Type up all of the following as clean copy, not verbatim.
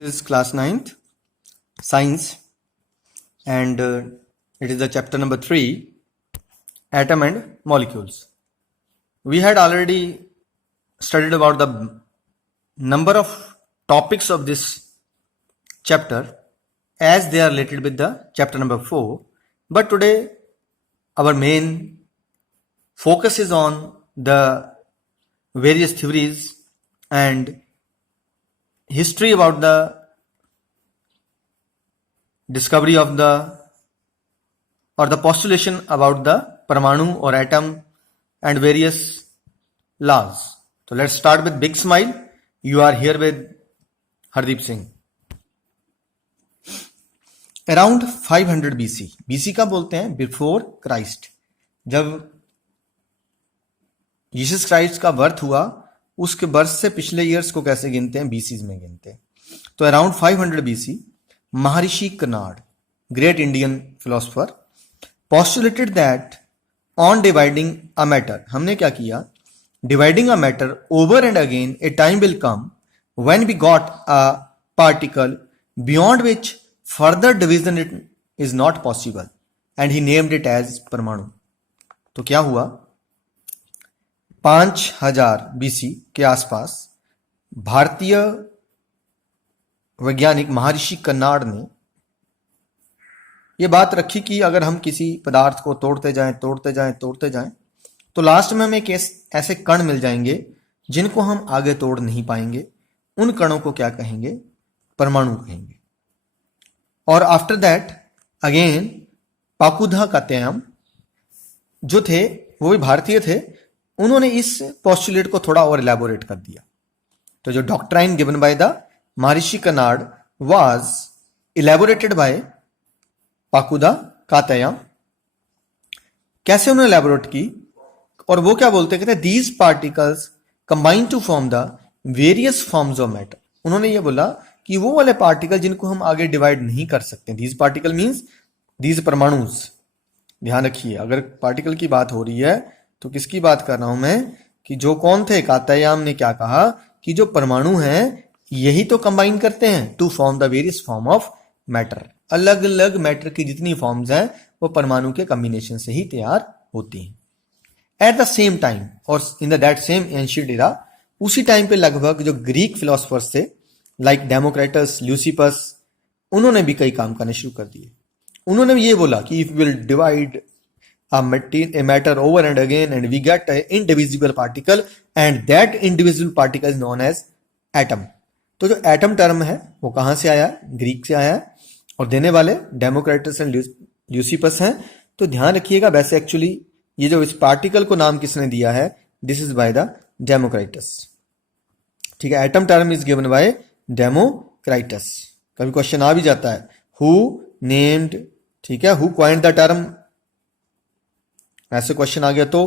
This is class 9th science, and it is the chapter number 3, atom and molecules. We had already studied about the number of topics of this chapter as they are related with the chapter number 4, but today our main focus is on the various theories and history about the discovery of the postulation about the Parmanu or atom and various laws. So let's start with big smile. You are here with Hardeep Singh. Around 500 BC. BC का बोलते हैं before Christ. जब Jesus Christ का birth हुआ, उसके birth से पिछले years को कैसे गिनते हैं? बीसीज में गिनते हैं. तो around 500 BC Maharshi canard, great Indian philosopher, postulated that on dividing a matter, हमने क्या किया? Dividing a matter over and again, a time will come when we got a particle beyond which further division it is not possible, and he named it as परमाणु. तो क्या हुआ? 5000 BC के आसपास भारतीय वैज्ञानिक महर्षि कनाड ने यह बात रखी कि अगर हम किसी पदार्थ को तोड़ते जाएं तो लास्ट में हमें ऐसे कण मिल जाएंगे जिनको हम आगे तोड़ नहीं पाएंगे. उन कणों को क्या कहेंगे? परमाणु कहेंगे. और आफ्टर दैट अगेन पाकुधा कात्यायन जो थे, वो भी भारतीय थे, उन्होंने इस पोस्टुलेट को थोड़ा और इलैबोरेट कर दिया. तो जो doctrine given by the Maharshi Kanad was elaborated by Pakudha Katyayana. कैसे उन्होंने इलैबोरेट की? और वो क्या बोलते, कहते these particles combine to form the various forms of matter. उन्होंने ये बोला कि वो वाले पार्टिकल जिनको हम आगे डिवाइड नहीं कर सकते, दीज पार्टिकल मींस दीज परमाणुज. ध्यान रखिए, अगर पार्टिकल की बात हो रही है तो किसकी बात कर रहा हूं मैं? कि जो कौन थे? कात्यायन ने क्या कहा कि जो परमाणु हैं यही तो कंबाइन करते हैं to form the various form of matter. अलग अलग मैटर की जितनी फॉर्म्स हैं वो परमाणु के कॉम्बिनेशन से ही तैयार होती हैं. एट द सेम टाइम और in that same ancient era, उसी टाइम पे लगभग जो ग्रीक फिलोसफर्स थे लाइक डेमोक्रेटस, ल्यूसिपस, उन्होंने भी कई काम करने शुरू कर दिए. उन्होंने भी ये बोला कि if will divide a matter over and again and we get an indivisible particle and that indivisible particle is known as atom. तो जो एटम टर्म है वो कहां से आया? ग्रीक से आया है, और देने वाले डेमोक्रेटस एंड ल्यूसिपस हैं. तो ध्यान रखिएगा, वैसे एक्चुअली ये जो इस पार्टिकल को नाम किसने दिया है? This is by the Democritus. ठीक है, atom term is given by Democritus. कभी क्वेश्चन आ भी जाता है, हु नेम्ड, ठीक है, हु कॉइन्ड द टर्म. ऐसे क्वेश्चन आ गया तो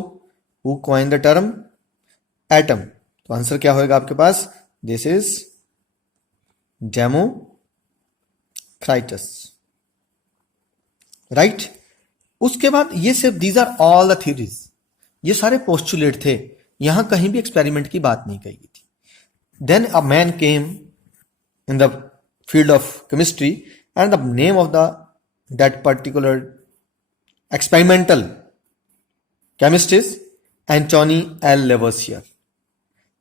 who coined the term atom, तो आंसर क्या होगा आपके पास? This is Democritus. राइट. उसके बाद ये सिर्फ these are all the theories, ये सारे पोस्टुलेट थे, यहां कहीं भी एक्सपेरिमेंट की बात नहीं कही गई थी. Then a man came in the field of chemistry and the name of the that particular experimental chemist is Antoine L Lavoisier.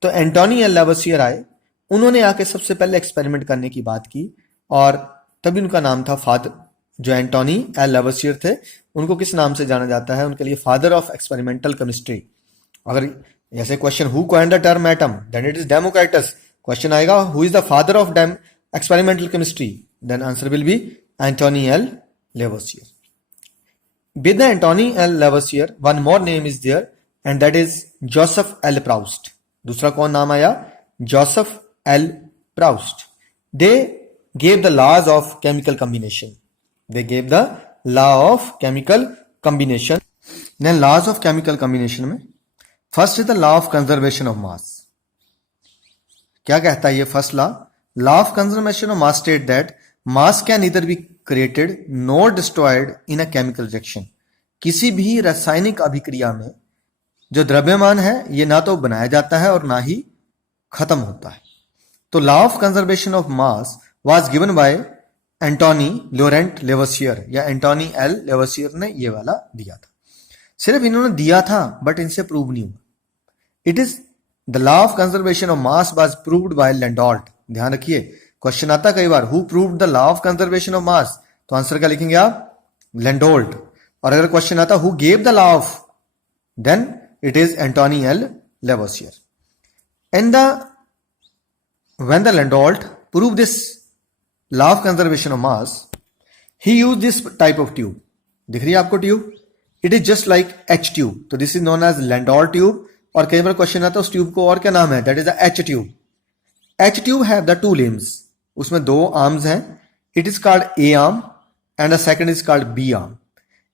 तो एंटोनी एल लेवोसियर आए, उन्होंने आके सबसे पहले एक्सपेरिमेंट करने की बात की, और तभी उनका नाम था फादर. जो एंटोनी एल लेवोसियर थे, उनको किस नाम से जाना जाता है? उनके लिए फादर ऑफ एक्सपेरिमेंटल केमिस्ट्री. अगर जैसे question who coined the term atom, then it is Democritus. Question आएगा who is the father of experimental chemistry, then answer will be Antoine L Lavoisier. With the Antony L. Lavoisier, one more name is there, and that is Joseph L. Proust. दूसरा कौन नाम आया? Joseph L. Proust. They gave the laws of chemical combination. They gave the law of chemical combination. Then laws of chemical combination में first is the law of conservation of mass. क्या कहता है ये first law? Law of conservation of mass state that mass can neither be created nor destroyed in a chemical reaction. किसी भी रासायनिक अभिक्रिया में जो द्रव्यमान है ये ना तो बनाया जाता है और ना ही खत्म होता है. तो law of conservation of mass was given by Antoine Laurent Lavoisier, या एंटोनी एल लेवसियर ने ये वाला दिया था। सिर्फ इन्होंने दिया था बट इनसे प्रूव नहीं हुआ। It is the law of conservation of mass was proved by Landolt. ध्यान रखिए, क्वेश्चन आता कई बार, who proved the law of conservation of mass, तो आंसर क्या लिखेंगे आप, लैंडोल्ट। और अगर क्वेश्चन आता who gave the law of, then it is Antoine L Lavoisier. And when the Landolt proved this law of conservation of mass, he used this type of tube. दिख रही है आपको tube, it is just like H tube, तो this is known as Landolt tube. और कई बार question आता है उस ट्यूब को और क्या नाम है, that is the H tube. H tube have the two limbs, उसमें दो आर्म्स हैं, it is called A arm and the second is called B arm.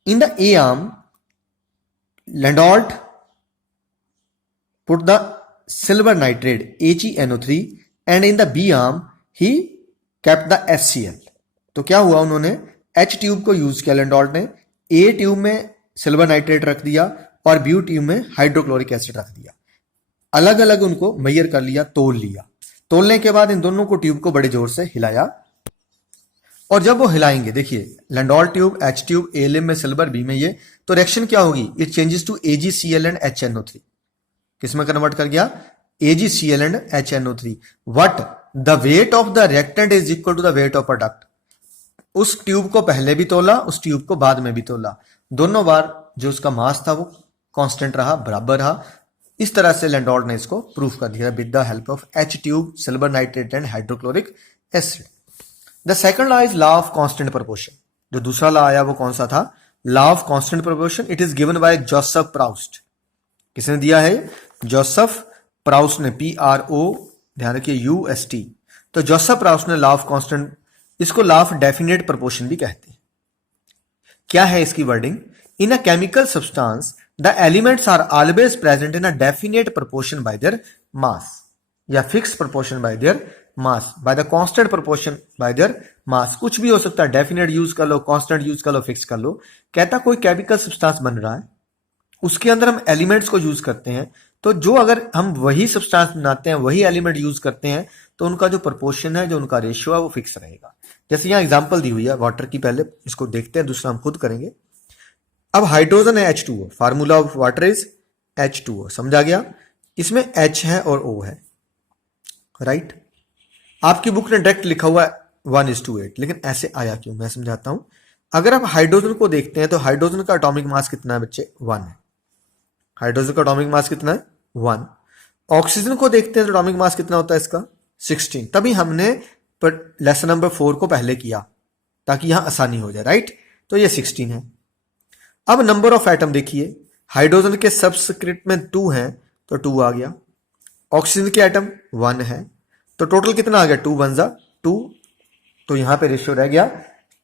In the A arm Landolt put the silver nitrate HeNO3 and in the B arm he kept the HCl। तो क्या हुआ, उन्होंने H tube को use किया लैंडोल्ट ने, A tube में silver nitrate रख दिया और B ट्यूब में हाइड्रोक्लोरिक एसिड रख दिया। अलग अलग उनको मेजर कर लिया, तोल लिया। तोलने के बाद इन दोनों को ट्यूब को बड़े जोर से हिलाया, और जब वो हिलाएंगे, देखिए Landolt tube, H tube, A limb में सिल्वर, बी में ये, तो रिएक्शन क्या होगी, it changes to AgCl and HNO3। किसमें कन्वर्ट कर गया, AgCl and HNO3। What the weight of the reactant is equal to the weight of product. उस ट्यूब को पहले भी तोला, उस ट्यूब को बाद में भी तोला, दोनों बार जो उसका मास था वो कांस्टेंट रहा, बराबर रहा। इस तरह से लैंडोल्ट ने इसको प्रूफ कर दिया with the help of H tube, silver nitrate and hydrochloric acid. The second law is law of constant proportion. जो दूसरा लॉ आया वो कौन सा था, law of constant proportion. It is given bye Joseph Proust. किसने दिया है, जोसेफ प्राउस्ट ने, PRO, ध्यान रखिए UST। तो जोसेफ प्राउस्ट ने लॉ ऑफ कांस्टेंट, इसको लॉ ऑफ डेफिनेट प्रोपोर्शन भी कहते हैं। क्या है इसकी वर्डिंग, in a chemical substance the elements are always present in a definite proportion by their mass, या fix proportion by their mass, by the constant proportion by their mass. कुछ भी हो सकता है, डेफिनेट यूज कर लो, कांस्टेंट यूज कर लो, fix कर लो। कहता कोई केमिकल सब्सटेंस बन रहा है, उसके अंदर हम एलिमेंट्स को यूज करते हैं, तो जो अगर हम वही सब्सटेंस बनाते हैं, वही एलिमेंट यूज करते हैं, तो उनका जो प्रोपोर्शन है, जो उनका रेशियो है, वो फिक्स रहेगा। जैसे यहां एग्जांपल दी हुई है वाटर की, पहले इसको देखते हैं, दूसरा हम खुद करेंगे। अब हाइड्रोजन है H2O, formula of water is H2O, समझा गया। इसमें H है और O है, राइट। आपकी बुक ने डायरेक्ट लिखा हुआ है 1:8, लेकिन ऐसे आया क्यों, मैं समझाता हूं। अगर आप हाइड्रोजन को देखते हैं तो हाइड्रोजन का एटॉमिक मास कितना है बच्चे, 1 है। हाइड्रोजन का एटॉमिक मास कितना है, 1। ऑक्सीजन को देखते हैं तो एटॉमिक मास कितना होता है इसका, 16। तभी हमने लेसन नंबर 4 को पहले किया ताकि यहां आसानी हो जाए, राइट। तो ये 16 है। अब नंबर ऑफ एटम देखिए, हाइड्रोजन के सबस्क्रिप्ट में 2 है तो 2 आ गया, ऑक्सीजन के एटम 1 है, तो टोटल कितना आ गया, 2 1 जा 2, तो यहां पे रेशियो रह गया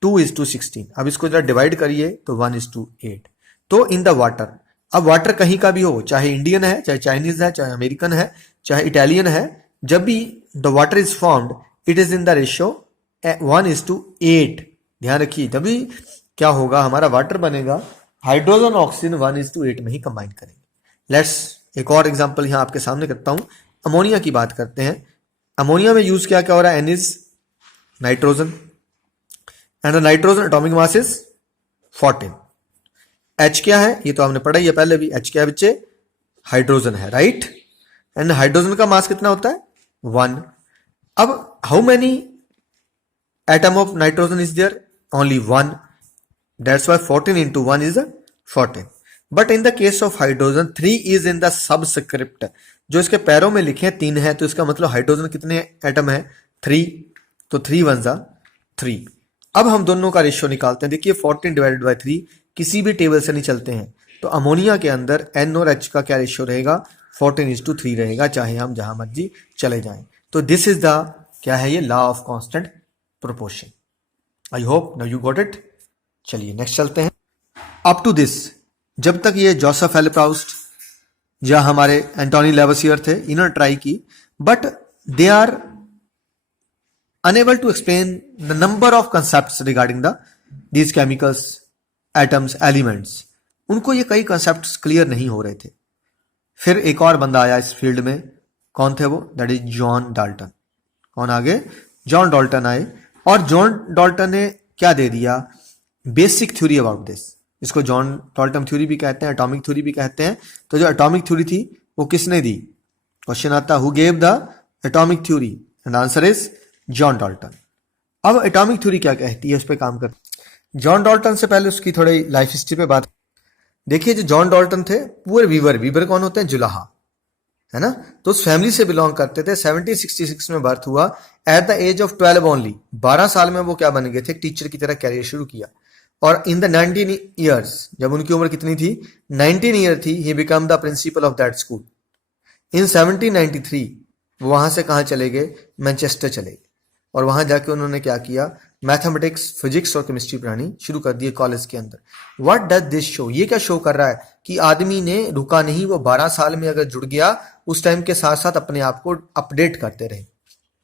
2:16। अब इसको जरा डिवाइड करिए तो 1:8। तो इन द वाटर, अब वाटर कहीं का भी हो, चाहे इंडियन है, चाहे चाइनीज है, चाहे अमेरिकन है, चाहे इटालियन है, जब भी the water is formed it is in the ratio 1:8। ध्यान रखिए, तभी क्या होगा, हमारा वाटर बनेगा, हाइड्रोजन ऑक्सीजन 1:8 में ही कंबाइन करेंगे। लेट्स एक और एग्जांपल यहां आपके सामने करता हूं। अमोनिया की बात करते हैं। अमोनिया में यूज क्या क्या हो रहा है, N is nitrogen and the nitrogen atomic mass is 14। H क्या है, ये तो हमने पढ़ा ही है पहले भी, H क्या है बच्चे, हाइड्रोजन है, राइट। एंड हाइड्रोजन का मास कितना होता है, 1। अब how many atom of nitrogen is there, only 1, that's why 14 into 1 is 14। But in the case of hydrogen 3 is in the subscript. जो इसके पैरों में लिखे हैं 3 है, तो इसका मतलब हाइड्रोजन कितने एटम है, 3, तो 3 1 जा 3। अब हम दोनों का रेशियो निकालते हैं। देखिए 14 डिवाइडेड बाय 3 किसी भी टेबल से नहीं चलते हैं, तो अमोनिया के अंदर N और H का क्या रेशियो रहेगा, 14:3 रहेगा, चाहे हम जहां मर्जी चले जाएं। तो दिस इज द क्या है, ये law of constant proportion. I hope now you got it. चलिए नेक्स्ट चलते हैं। अप टू दिस, जब तक ये जोसेफ एल प्राउस्ट या हमारे एंटोनी लेवसियर थे, इन्होंने ट्राई की, but they are unable to explain the number of concepts regarding the these chemicals, atoms, elements. उनको ये कई कंसेप्ट्स क्लियर नहीं हो रहे थे। फिर एक और बंदा आया इस फील्ड में, कौन थे वो, दैट इज जॉन डाल्टन। कौन आगे, जॉन डाल्टन आए और जॉन डाल्टन ने क्या दे दिया, बेसिक थ्योरी अबाउट दिस। इसको जॉन डाल्टन थ्योरी भी कहते हैं, एटॉमिक थ्योरी भी कहते हैं। तो जो एटॉमिक थ्योरी थी वो किसने दी? क्वेश्चन आता who gave the atomic theory, and answer is John Dalton. अब एटॉमिक थ्योरी क्या कहती है, उस पर काम कर। जॉन डाल्टन से पहले उसकी थोड़ी लाइफ हिस्ट्री पे बात। देखिए जो जॉन डाल्टन थे पुअर वीवर, वीवर कौन होते हैं? जुलाहा, है ना। तो उस फैमिली से बिलोंग करते थे। 1766 में बर्थ हुआ। At the age of 12 only, 12 साल में वो क्या बन गए थे? टीचर की तरह कैरियर शुरू किया। और इन द 19 ईयर्स, जब उनकी उम्र कितनी थी? 19 ईयर थी, he become the principal of that school. In 1793 वो वहां से कहाँ चले गए? मैनचेस्टर चले गए। और वहां जाके उन्होंने क्या किया? मैथमेटिक्स, फिजिक्स और केमिस्ट्री पढ़ानी शुरू कर दी कॉलेज के अंदर। What does this show? ये क्या शो कर रहा है कि आदमी ने रुका नहीं, वो 12 साल में अगर जुड़ गया, उस टाइम के साथ साथ अपने आप को अपडेट करते रहे।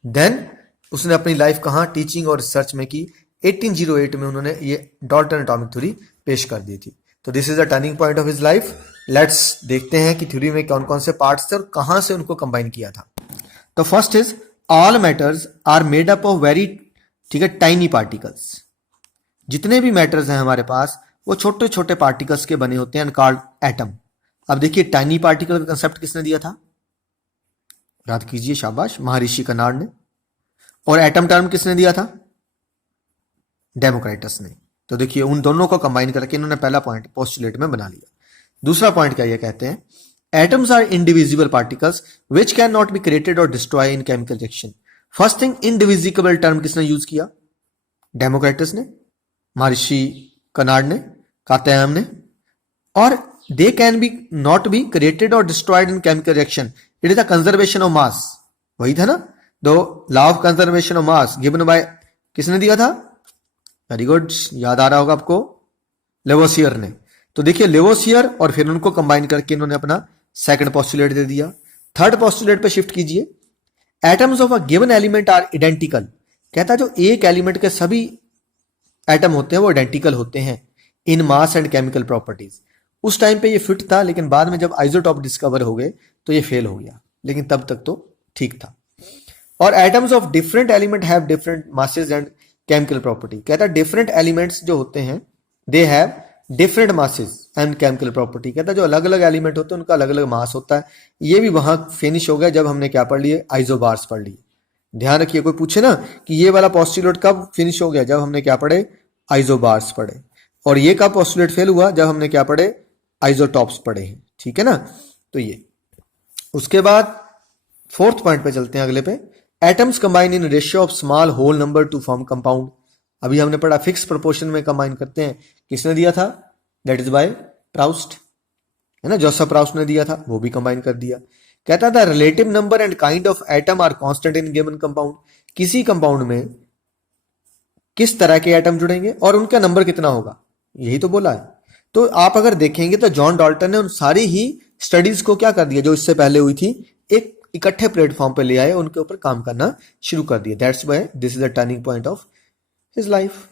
देन उसने अपनी लाइफ कहाँ? टीचिंग और रिसर्च में की। 1808 में उन्होंने ये डाल्टन एटॉमिक थ्योरी पेश कर दी थी। तो this is the turning point of his life. Let's देखते हैं कि थ्योरी में कौन कौन से पार्ट्स थे और कहां से उनको कंबाइन किया था। तो first is all matters are made up of very, ठीक है, टाइनी पार्टिकल्स। जितने भी मैटर्स हैं हमारे पास वो छोटे छोटे पार्टिकल्स के बने होते हैं, कॉल्ड एटम। अब देखिए टाइनी पार्टिकल का कंसेप्ट किसने दिया था? याद कीजिए, शाबाश, महर्षि कर्नाड ने। और एटम टर्म किसने दिया था? डेमोक्राइटस ने। तो देखिए उन दोनों को कंबाइन करके इन्होंने पहला पॉइंट पोस्टुलेट में बना लिया। दूसरा पॉइंट क्या ये कहते हैं? Atoms are indivisible particles which can not be created और destroy in chemical reaction. First thing, indivisible term किसने यूज किया? डेमोक्राइटस ने, महर्षि कर्नाड ने, कात्यायन ने। और they can be not be created और destroyed in chemical reaction, it is the conservation of mass. वही था ना, दो law of conservation of mass given by, किसने दिया था? वेरी गुड, याद आ रहा होगा आपको, लेवोसियर ने। तो देखिए लेवोसियर और फिर उनको कंबाइन करके इन्होंने अपना सेकंड पोस्टुलेट दे दिया। थर्ड पोस्टुलेट पे शिफ्ट कीजिए। Atoms of a given element are identical. कहता है जो एक एलिमेंट के सभी एटम होते हैं वो आइडेंटिकल होते हैं इन मास एंड केमिकल प्रॉपर्टीज। उस टाइम पे ये फिट था, लेकिन बाद में जब आइसोटॉप डिस्कवर हो गए तो ये फेल हो गया, लेकिन तब तक तो ठीक था। और atoms of different element have different masses and chemical property. कहता है डिफरेंट एलिमेंट्स जो होते हैं they have different masses and chemical property. कहता है जो अलग अलग एलिमेंट होते हैं उनका अलग अलग मास होता है। ये भी वहां फिनिश हो गया जब हमने क्या पढ़ लिए? आइसोबार्स पढ़ लिए। ध्यान रखिए, कोई पूछे ना कि ये वाला पोस्टुलेट कब फिनिश हो गया? जब हमने क्या पढ़े? आइसोबार्स पढ़े। और ये कब पोस्टुलेट फेल हुआ? जब हमने क्या पढ़े? आइसोटॉप्स पढ़े हैं, ठीक है ना। तो ये, उसके बाद फोर्थ पॉइंट पे चलते हैं, अगले पे। Atoms combine in ratio of small whole number to form compound. अभी हमने पढ़ा फिक्स प्रोपोर्शन में कंबाइन करते हैं, किसने दिया था? दैट इज बाय प्राउस्ट, है ना, जोसेफ प्राउस्ट ने दिया था, वो भी कंबाइन कर दिया। कहता था relative number and kind of atom are constant in given compound. किसी कंपाउंड में किस तरह के एटम जुड़ेंगे और उनका नंबर कितना होगा, यही तो बोला है। तो आप अगर देखेंगे तो जॉन डाल्टन ने उन सारी ही स्टडीज को क्या कर दिया जो इससे पहले हुई थी, एक इकट्ठे प्लेटफॉर्म पे ले आए, उनके ऊपर काम करना शुरू कर दिया। That's why this is the turning point of his life.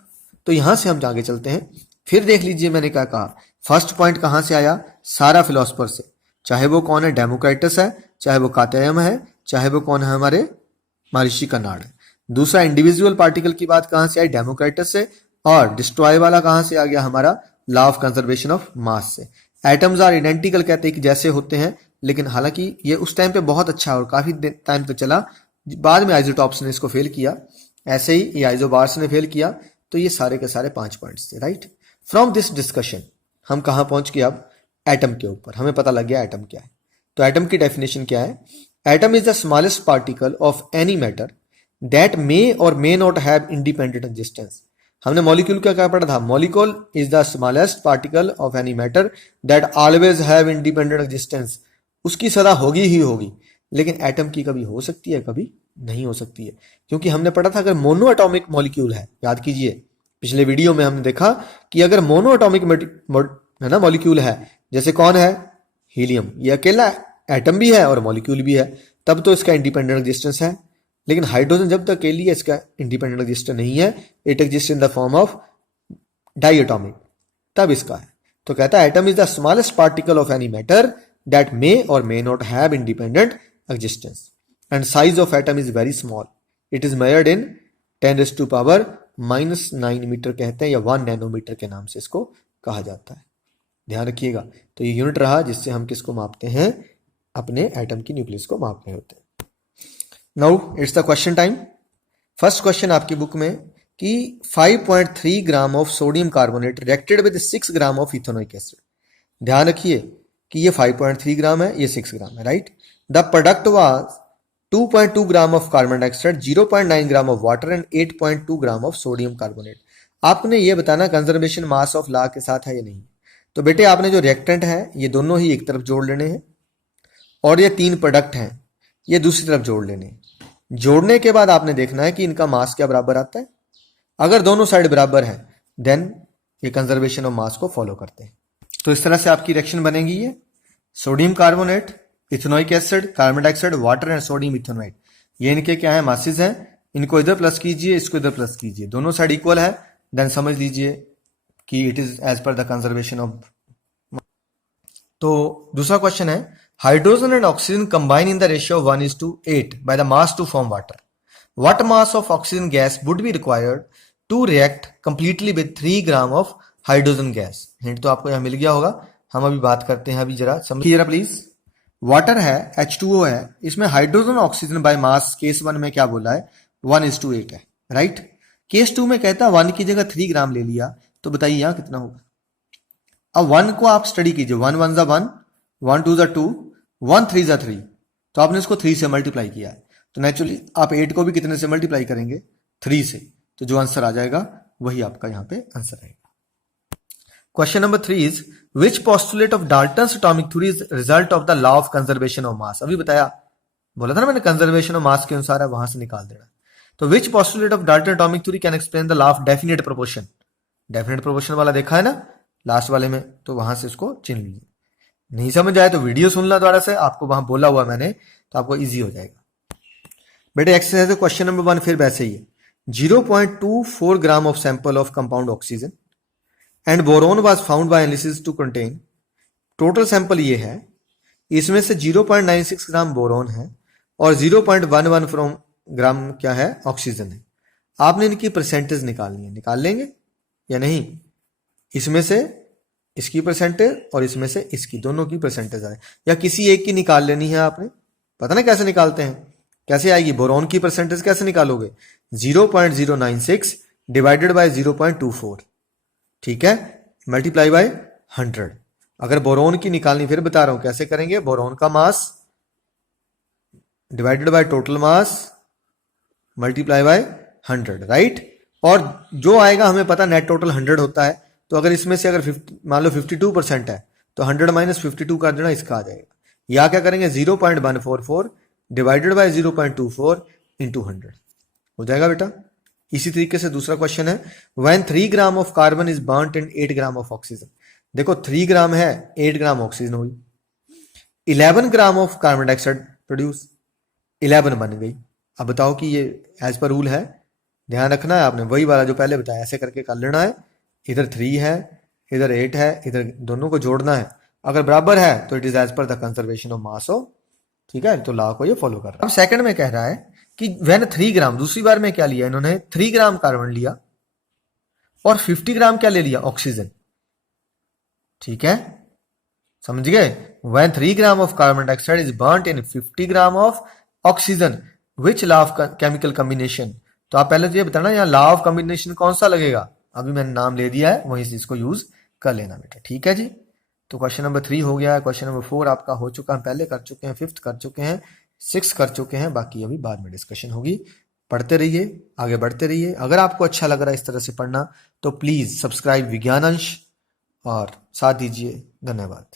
तो यहां से हम आगे चलते हैं। फिर देख लीजिए मैंने क्या कहा, फर्स्ट पॉइंट कहां से आया? सारा फिलोसफर से, चाहे वो कौन है? डेमोक्राइटस है, चाहे वो कात्यायन है, चाहे वो कौन है? हमारे महर्षि कर्नाड है। दूसरा इंडिविजुअल पार्टिकल की बात कहां से आई? डेमोक्राइटस से। और डिस्ट्रॉय वाला कहां से आ गया? हमारा law of conservation of mass से। एटम्स आर आइडेंटिकल, कहते हैं कि जैसे होते हैं, लेकिन हालांकि ये उस टाइम पे बहुत अच्छा और काफी टाइम तक चला। बाद में आइसोटॉप्स ने इसको फेल किया, ऐसे ही ये आइसोबार्स ने फेल किया। तो ये सारे के सारे 5 पॉइंट्स थे, राइट। फ्रॉम दिस डिस्कशन हम कहां पहुंच गए? अब एटम के ऊपर हमें पता लग गया एटम क्या है। तो एटम की डेफिनेशन क्या है? Atom is the smallest particle of any matter that may और may not have independent existence. हमने मॉलिक्यूल क्या पढ़ा था? Molecule is the smallest particle of any matter that always have independent existence. उसकी सदा होगी ही होगी, लेकिन एटम की कभी हो सकती है, कभी नहीं हो सकती है। क्योंकि हमने पढ़ा था अगर मोनो एटॉमिक मॉलिक्यूल है, याद कीजिए पिछले वीडियो में हमने देखा कि अगर मोनो एटॉमिक है ना मॉलिक्यूल है, जैसे कौन है? हीलियम, ये अकेला एटम भी है और मॉलिक्यूल भी है, तब तो इसका इंडिपेंडेंट एग्जिस्टेंस है। लेकिन हाइड्रोजन जब तक अकेली है, इसका इंडिपेंडेंट एग्जिस्टेंस नहीं है, it exist in the form of diatomic, तब इसका है। तो कहता है atom is the smallest particle of any matter that may or may not have independent existence and size of atom is very small। It is measured in 10⁻⁻⁹ metre कहते हैं, या 1 nanometre के नाम से इसको कहा जाता है। ध्यान रखिएगा। तो ये यूनिट रहा जिससे हम किसको मापते हैं, अपने एटम की न्यूक्लियस को माप रहे होते हैं। Now it's the question time. First question आपकी बुक में कि 5.3 gram of sodium carbonate reacted with 6 gram of ethanoic acid. ध्यान रखिए कि ये 5.3 ग्राम है, ये 6 ग्राम है, right. The product was 2.2 gram of carbon dioxide, 0.9 gram of water and 8.2 gram of sodium carbonate. आपने ये बताना कंजर्वेशन मास ऑफ लॉ के साथ है या नहीं। तो बेटे आपने जो रिएक्टेंट है ये दोनों ही एक तरफ जोड़ लेने हैं, और ये 3 प्रोडक्ट हैं ये दूसरी तरफ जोड़ लेने हैं। जोड़ने के बाद आपने देखना है कि इनका मास क्या बराबर आता है। अगर दोनों साइड बराबर है देन ये कंजर्वेशन ऑफ मास को फॉलो करते हैं। तो इस तरह से आपकी रिएक्शन बनेगी, ये sodium carbonate, ethanoic acid, carbon dioxide, water and sodium ethanoate, ये इनके क्या है, मासेस हैं। इनको इधर प्लस कीजिए, इसको इधर प्लस कीजिए, दोनों साइड इक्वल है, देन समझ लीजिए कि it is as per the conservation of. तो दूसरा क्वेश्चन है, hydrogen and oxygen combine in the ratio 1:8 by the mass to form water. What mass of oxygen gas would be required to react completely with 3 gram of hydrogen gas? Hint तो आपको यहां मिल गया होगा, हम अभी बात करते हैं। अभी जरा समझिए प्लीज। वाटर है, H2O है, इसमें hydrogen oxygen by mass case 1 में क्या बोला है, 1:8 है, राइट। केस 2 में कहता है 1 की जगह 3 ग्राम ले लिया, तो बताइए यहां कितना होगा। अब 1 को आप स्टडी कीजिए, 1 1 = 1, 1 2 = 2, 1 3 = 3, तो आपने इसको 3 से मल्टीप्लाई किया है। तो नेचुरली आप 8 को भी कितने से मल्टीप्लाई करेंगे, 3 से, तो जो आंसर आ जाएगा वही आपका यहां पे आंसर रहेगा। Question number 3 is which postulate of Dalton's atomic theory is result of the law of conservation of मास। अभी बताया, बोला था ना मैंने, कंजर्वेशन ऑफ मास के अनुसार है, वहां से निकाल देना। तो which postulate of Dalton atomic theory can explain the law of definite proportion. Definite proportion वाला देखा है ना लास्ट वाले में, तो वहां से इसको चिन्ह लीजिए। नहीं समझ आए तो वीडियो सुनना दोबारा से, आपको वहां बोला हुआ मैंने, तो आपको ईजी हो जाएगा। बेटे एक्सरसाइज क्वेश्चन नंबर 1 फिर वैसे ही है। 0.24 gram of sample of compound oxygen and boron was found by analysis to contain. Total sample ये है, इसमें से 0.96 ग्राम बोरोन है और 0.11 ग्राम क्या है, ऑक्सीजन है। आपने इनकी परसेंटेज निकालनी है, निकाल लेंगे या नहीं। इसमें से इसकी परसेंटेज और इसमें से इसकी, दोनों की परसेंटेज आए, या किसी एक की निकाल लेनी है आपने। पता ना कैसे निकालते हैं, कैसे आएगी, बोरोन की परसेंटेज कैसे निकालोगे, 0.096 डिवाइडेड बाय 0.24, ठीक है, मल्टीप्लाई बाय 100। अगर बोरोन की निकालनी, फिर बता रहा हूं कैसे करेंगे, बोरोन का mass divided by total mass multiply by 100, right. और जो आएगा हमें पता नेट टोटल 100 होता है, तो अगर इसमें से अगर मान लो 52% है तो 100 - 52 कर देना, इसका आ जाएगा। या क्या करेंगे, 0.144 डिवाइडेड बाय 0.24 इंटू 100 हो जाएगा बेटा। इसी तरीके से दूसरा क्वेश्चन है, when 3 gram of carbon is burnt in 8 gram of oxygen. देखो 3 ग्राम है, 8 ग्राम ऑक्सीजन हुई, 11 gram of carbon dioxide produce, 11 बन गई। अब बताओ कि ये एज पर रूल है, ध्यान रखना है आपने, वही वाला जो पहले बताया, ऐसे करके कर लेना है। इधर 3 है, इधर 8 है, इधर दोनों को जोड़ना है। अगर बराबर है तो it is as per the conservation of mass of, ठीक है, तो लॉ को ये फॉलो कर रहा है। अब सेकंड में कह रहा है कि व्हेन 3 ग्राम, दूसरी बार में क्या लिया इन्होंने, 3 ग्राम कार्बन लिया और 50 ग्राम क्या ले लिया, ऑक्सीजन, ठीक है, समझ गए। When 3 gram of carbon dioxide is burnt in 50 gram of oxygen, which law of chemical combination. तो आप पहले तो ये बताना यहाँ लॉ ऑफ कॉम्बिनेशन कौन सा लगेगा, अभी मैंने नाम ले दिया है, वहीं से इसको यूज कर लेना बेटा, ठीक है जी। तो क्वेश्चन नंबर 3 हो गया है। क्वेश्चन नंबर 4 आपका हो चुका है, पहले कर चुके हैं, 5th कर चुके हैं, 6 कर चुके हैं, बाकी अभी बाद में डिस्कशन होगी। पढ़ते रहिए, आगे बढ़ते रहिए। अगर आपको अच्छा लग रहा है इस तरह से पढ़ना तो प्लीज सब्सक्राइब विज्ञान अंश और साथ दीजिए। धन्यवाद।